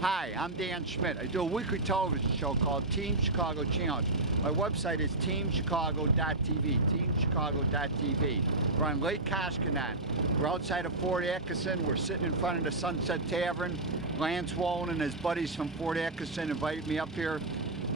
Hi, I'm Dan Schmitt. I do a weekly television show called Team Chicago Challenge. My website is teamchicago.tv, teamchicago.tv. We're on Lake Koshkonong. We're outside of Fort Atkinson. We're sitting in front of the Sunset Tavern. Lance Wallen and his buddies from Fort Atkinson invited me up here.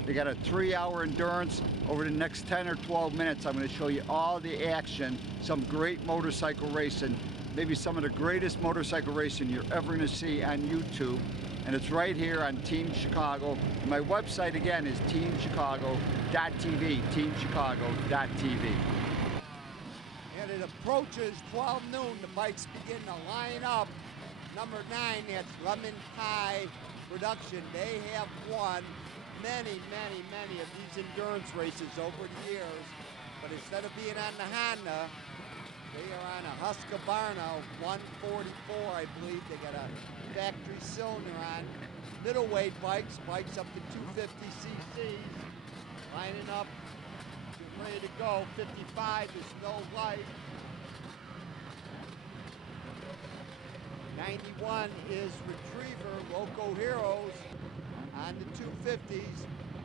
They got a 3-hour endurance. Over the next 10 or 12 minutes, I'm going to show you all the action, some great motorcycle racing, maybe some of the greatest motorcycle racing you're ever going to see on YouTube. And it's right here on Team Chicago. My website again is teamchicago.tv, teamchicago.tv. And it approaches 12 noon, the bikes begin to line up. Number 9, that's Lemon Pie Production. They have won many of these endurance races over the years. But instead of being on the Honda, they are on a Husqvarna 144, I believe. They got a factory cylinder on. Middleweight bikes up to 250 cc's. Lining up, getting ready to go. 55 is no light. 91 is Retriever, Loco Heroes. On the 250s,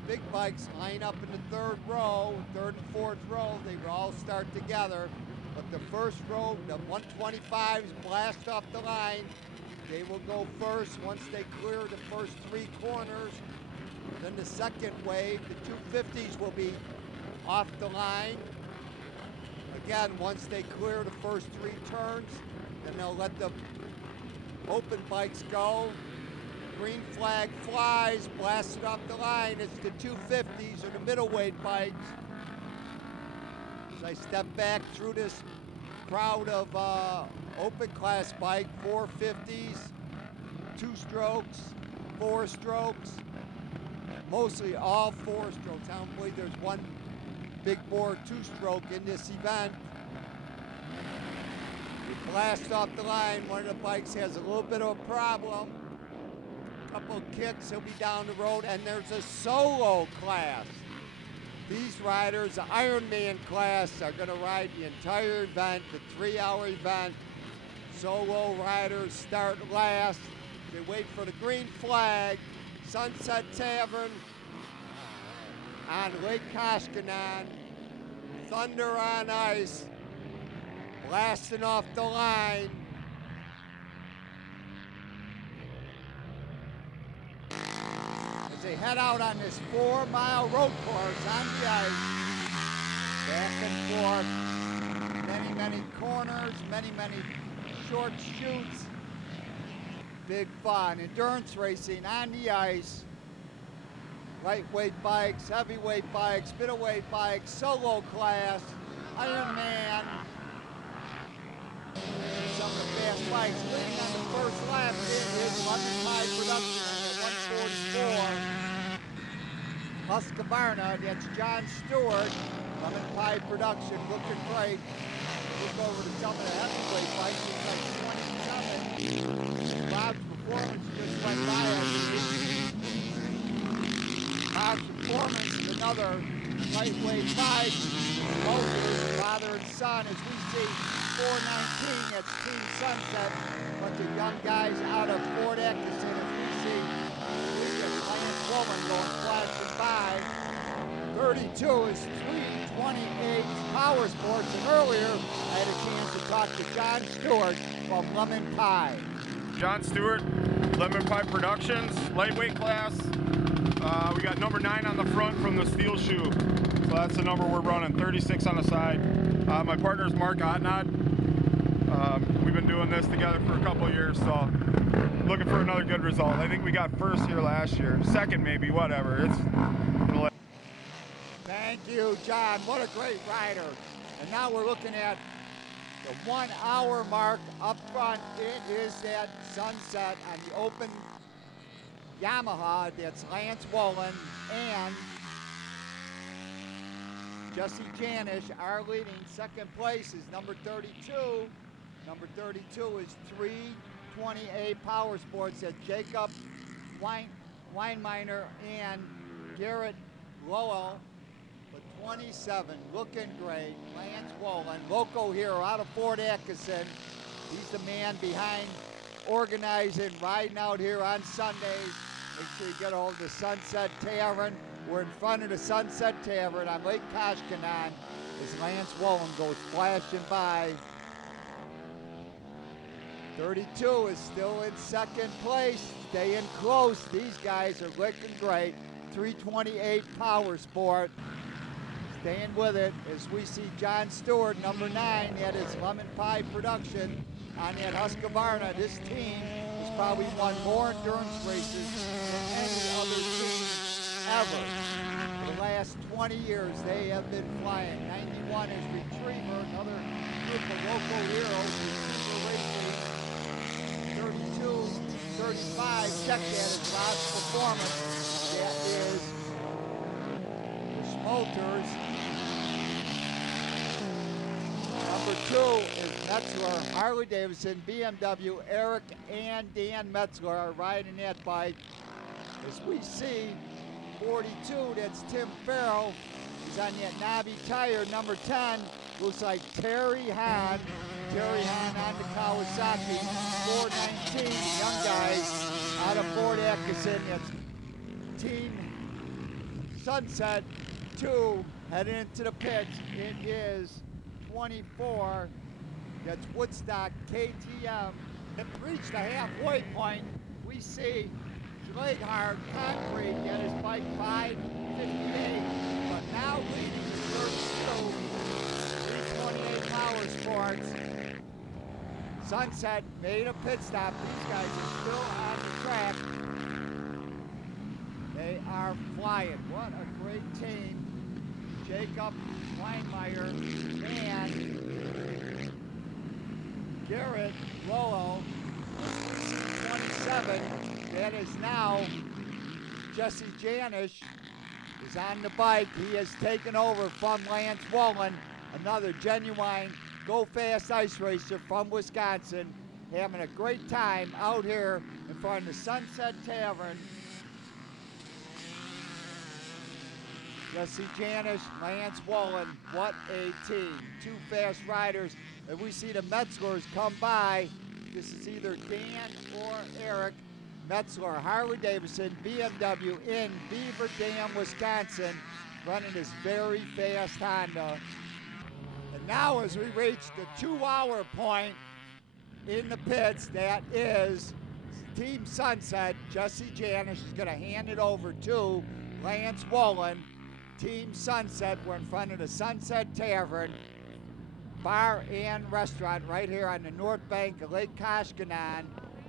big bikes line up in the third and fourth row. They will all start together. But the first row, the 125s blast off the line. They will go first once they clear the first 3 corners. Then the second wave, the 250s will be off the line. Again, once they clear the first 3 turns, then they'll let the open bikes go. Green flag flies, blasted off the line. It's the 250s or the middleweight bikes. As I step back through this crowd of open class bike, 450s, 2 strokes, 4 strokes, mostly all 4 strokes. I don't believe there's one big bore 2-stroke in this event. We blast off the line. One of the bikes has a little bit of a problem. Couple kicks, he'll be down the road, and there's a solo class. These riders, the Ironman class, are going to ride the entire event, the 3-hour event. Solo riders start last. They wait for the green flag. Sunset Tavern on Lake Koshkonong. Thunder on ice, blasting off the line. They head out on this 4-mile road course on the ice, back and forth, many corners, many short chutes. Big fun, endurance racing on the ice, lightweight bikes, heavyweight bikes, middleweight bikes, solo class, Ironman. Some of the fast bikes leading on the first lap. It is Lemon Pie Production at 144. Husqvarna, that's John Stewart. Lemon Pie Production, looking great. Look over to some of the heavyweight bikes. It's like 27. Bob's Performance just went by us. Bob's Performance, another lightweight bike. Moses, father and son, as we see 419 at Team Sunset. Bunch of young guys out of Fort Atkinson, as we see Lance Wallen going flashing by. 32 is 328 Power Sports, and earlier I had a chance to talk to John Stewart from Lemon Pie. John Stewart, Lemon Pie Productions, lightweight class. We got number 9 on the front from the steel shoe. So that's the number we're running, 36 on the side. My partner's Mark Otnod. We've been doing this together for a couple years, so looking for another good result. I think we got first here last year, second maybe, whatever. Thank you, John. What a great rider. And now we're looking at the 1-hour mark up front. It is that Sunset on the open Yamaha. That's Lance Wallen and Jesse Janish are leading. Second place is number 32. Number 32 is 328 Power Sports at Jacob Weinminer and Garrett Lowell. But 27, looking great. Lance Wallen, Loco Hero out of Fort Atkinson. He's the man behind organizing, riding out here on Sundays. Make sure you get a hold of the Sunset Tavern. We're in front of the Sunset Tavern on Lake Koshkonong as Lance Wolin goes flashing by. 32 is still in second place, staying close. These guys are looking great. 328 Power Sport. Staying with it as we see John Stewart, number 9, at his lemon pie production on that Husqvarna. This team has probably won more endurance races than any other team ever. For the last 20 years, they have been flying. 91 is Retriever, another group of local heroes, Retriever Racing. 32, 35, check that, is Rob's Performance. That is the Schmolters. Number 2 is Metzler, Harley Davidson, BMW. Eric and Dan Metzler are riding that bike. As we see, 42, that's Tim Farrell. He's on that knobby tire. Number 10 looks like Terry Hahn. Terry Hahn on the Kawasaki. 419, the young guys out of Fort Atkinson. That's Team Sunset 2 heading into the pits. It is 24. That's Woodstock KTM. It reached the halfway point. We see Schmitt Concrete get his bike 558, but now leading the third 328 Power Sports. Sunset made a pit stop. These guys are still on the track. They are flying. What a great team. Jacob Kleinmeyer and Garrett Rollo, 27. That is now Jesse Janish is on the bike. He has taken over from Lance Wolin, another genuine go-fast ice racer from Wisconsin, having a great time out here in front of the Sunset Tavern. Jesse Janish, Lance Wolin, what a team. 2 fast riders. And we see the Metzlers come by. This is either Dan or Eric. Metzler, Harley Davidson, BMW in Beaver Dam, Wisconsin, running his very fast Honda. And now as we reach the 2-hour point in the pits, that is Team Sunset. Jesse Janish is going to hand it over to Lance Wolin. Team Sunset, we're in front of the Sunset Tavern, bar and restaurant right here on the north bank of Lake Koshkonong,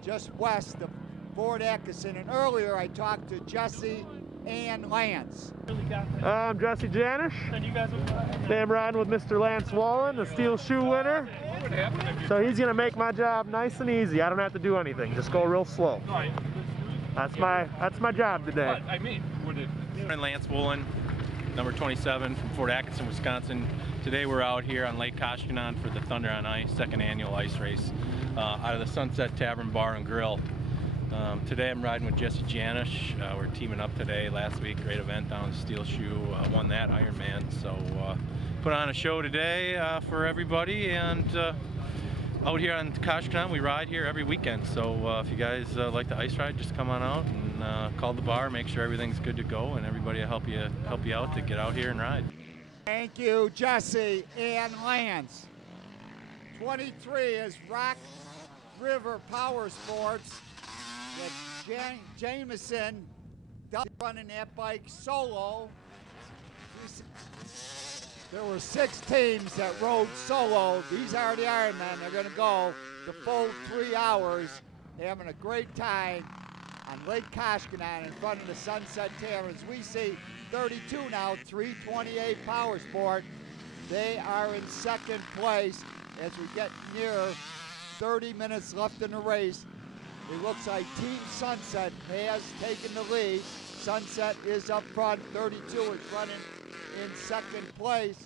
just west of Fort Atkinson. And earlier I talked to Jesse and Lance. I'm Jesse Janish. And you guys today I'm riding with Mr. Lance Wolin, the steel shoe winner. So he's going to make my job nice and easy. I don't have to do anything. Just go real slow. That's my job today. I'm Lance Wolin, number 27 from Fort Atkinson, Wisconsin. Today we're out here on Lake Koshkonong for the Thunder on Ice, 2nd annual ice race out of the Sunset Tavern Bar and Grill. Today I'm riding with Jesse Janish. We're teaming up today. Last week, great event down in Steel Shoe, won that Ironman. So put on a show today for everybody, and out here on Koshkonong, we ride here every weekend. So if you guys like the ice ride, just come on out and call the bar, make sure everything's good to go, and everybody will help you out to get out here and ride. Thank you, Jesse and Lance. 23 is Rock River Power Sports. Jameson running that bike solo. There were 6 teams that rode solo. These are the Ironmen. They're going to go the full 3 hours, having a great time on Lake Koshkonong in front of the Sunset Tavern. We see 32 now, 328 Power Sport. They are in second place as we get near 30 minutes left in the race. It looks like Team Sunset has taken the lead. Sunset is up front. 32 is running in second place.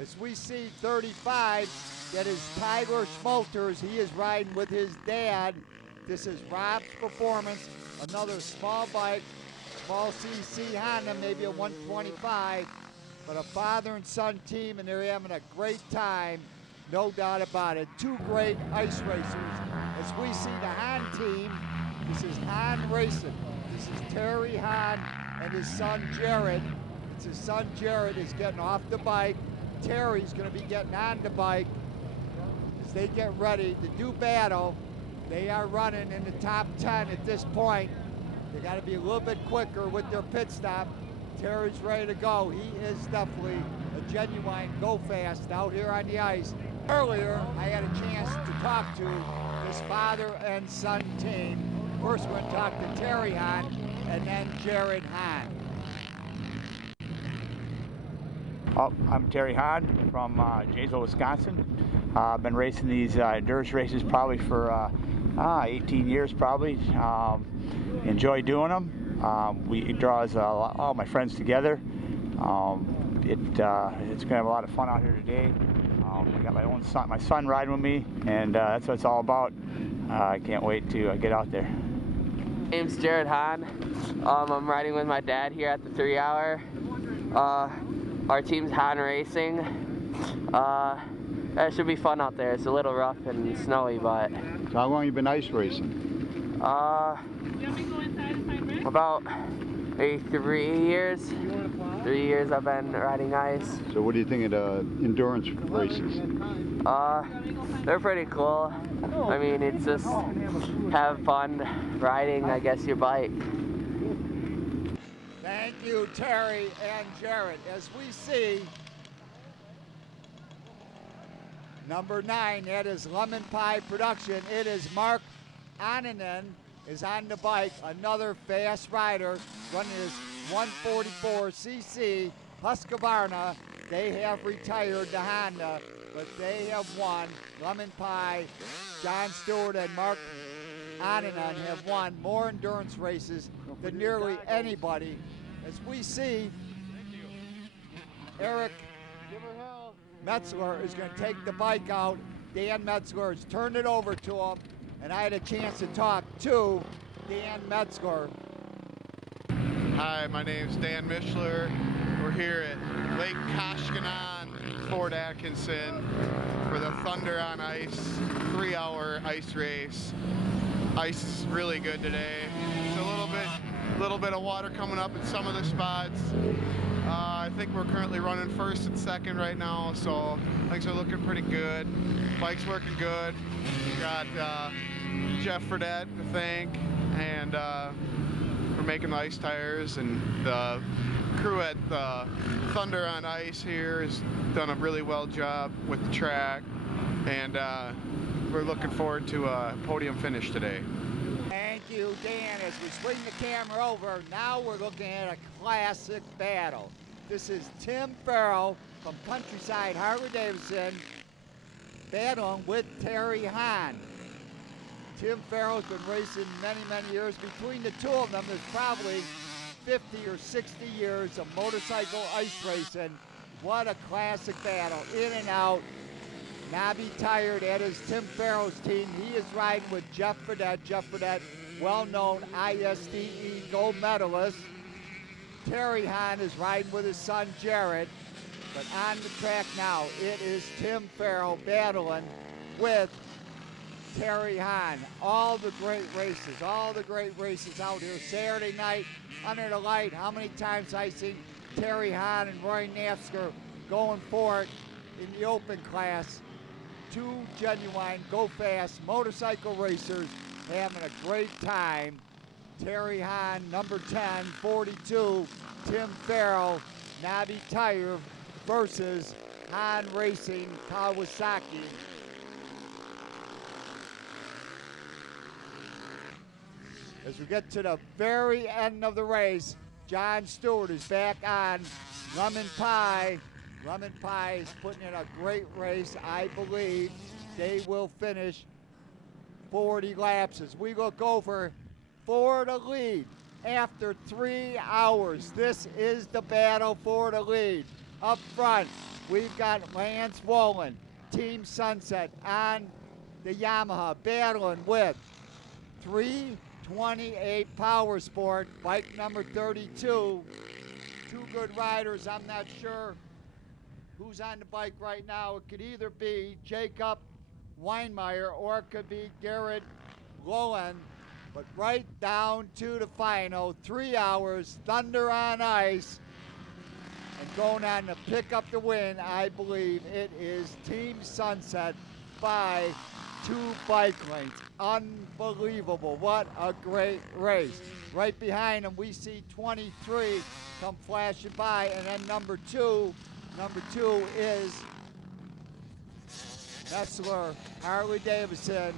As we see 35, that is Tyler Schmolters. He is riding with his dad. This is Rob's Performance, another small bike, small CC Honda, maybe a 125, but a father and son team, and they're having a great time, no doubt about it. 2 great ice racers as we see the Hahn team. This is Hahn Racing. This is Terry Hahn and his son Jared. It's his son Jared is getting off the bike. Terry's going to be getting on the bike as they get ready to do battle. They are running in the top 10 at this point. They got to be a little bit quicker with their pit stop. Terry's ready to go. He is definitely a genuine go fast out here on the ice. Earlier, I had a chance to talk to his father and son team. First, we're going to talk to Terry Hahn and then Jared Hahn. I'm Terry Hahn from Janesville, Wisconsin. I've been racing these endurance races probably for 18 years probably. Enjoy doing them. It draws all my friends together. It's going to have a lot of fun out here today. I got my son riding with me, and that's what it's all about. I can't wait to get out there. My name's Jared Hahn. I'm riding with my dad here at the 3 hour. Our team's Hahn Racing. It should be fun out there. It's a little rough and snowy, but... So how long have you been ice racing? About maybe 3 years. 3 years I've been riding ice. So what do you think of the endurance races? They're pretty cool. I mean, it's just have fun riding, I guess, your bike. Thank you, Terry and Jared. As we see, number 9, that is Lemon Pie Production. It is Mark Annanen is on the bike, another fast rider, running his 144cc Husqvarna. They have retired the Honda, but they have won. Lemon Pie, John Stewart, and Mark Annanen have won more endurance races than nearly anybody. As we see, Eric Metzler is going to take the bike out. Dan Metzler has turned it over to him, and I had a chance to talk to Dan Metzler. Hi, my name's Dan Mischler. We're here at Lake Koshkonong, Fort Atkinson, for the Thunder on Ice 3 hour ice race. Ice is really good today. It's a little bit of water coming up in some of the spots. I think we're currently running first and second right now, so things are looking pretty good. Bike's working good. We got Jeff Fredette to thank, and we're making the ice tires, and the crew at Thunder on Ice here has done a really well job with the track, and we're looking forward to a podium finish today. Thank you, Dan. As we swing the camera over, now we're looking at a classic battle. This is Tim Farrell from Countryside Harley-Davidson battling with Terry Hahn. Tim Farrell's been racing many, many years. Between the two of them, there's probably 50 or 60 years of motorcycle ice racing. What a classic battle, in and out. Nobby tired, that is Tim Farrell's team. He is riding with Jeff Fredette. Jeff Fredette, well-known ISDE gold medalist. Terry Hahn is riding with his son Jared. But on the track now, it is Tim Farrell battling with Terry Hahn. All the great races out here. Saturday night, under the light, how many times I seen Terry Hahn and Roy Nafsker going for it in the open class. Two genuine go-fast motorcycle racers having a great time. Terry Hahn, number 10, 42. Tim Farrell, Nobby Tire versus Hahn Racing Kawasaki. As we get to the very end of the race, John Stewart is back on Lemon Pie. Lemon Pie is putting in a great race. I believe they will finish 40 laps as we look over for the lead after 3 hours. This is the battle for the lead. Up front, we've got Lance Wolin, Team Sunset on the Yamaha, battling with 328 Power Sport, bike number 32. Two good riders. I'm not sure who's on the bike right now. It could either be Jacob Weinmeier, or it could be Garrett Lowen. But right down to the final, 3 hours, Thunder on Ice. And going on to pick up the win, I believe it is Team Sunset by 2 bike lengths. Unbelievable. What a great race. Right behind them, we see 23 come flashing by, and then number two is Metzler, Harley Davidson.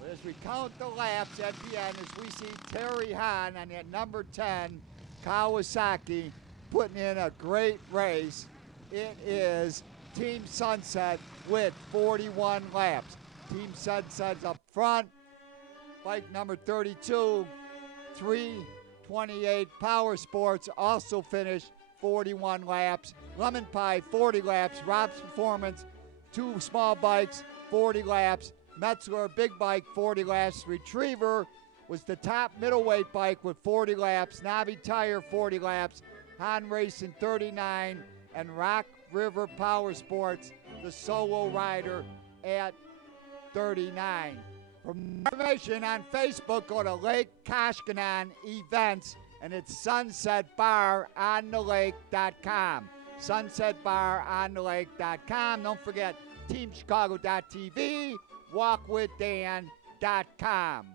But as we count the laps at the end, as we see Terry Hahn on that number 10, Kawasaki, putting in a great race. It is Team Sunset with 41 laps. Team Sunset's up front. Bike number 32, 328 Power Sports also finished 41 laps. Lemon Pie, 40 laps. Rob's Performance, 2 small bikes, 40 laps. Metzler, big bike, 40 laps. Retriever was the top middleweight bike with 40 laps. Navi Tire, 40 laps. Han Racing, 39. And Rock River Power Sports, the solo rider, at 39. For more information on Facebook, go to Lake Koshkonong Events, and it's sunsetbaronthelake.com. Sunsetbaronthelake.com. Don't forget TeamChicago.tv, walkwithdan.com.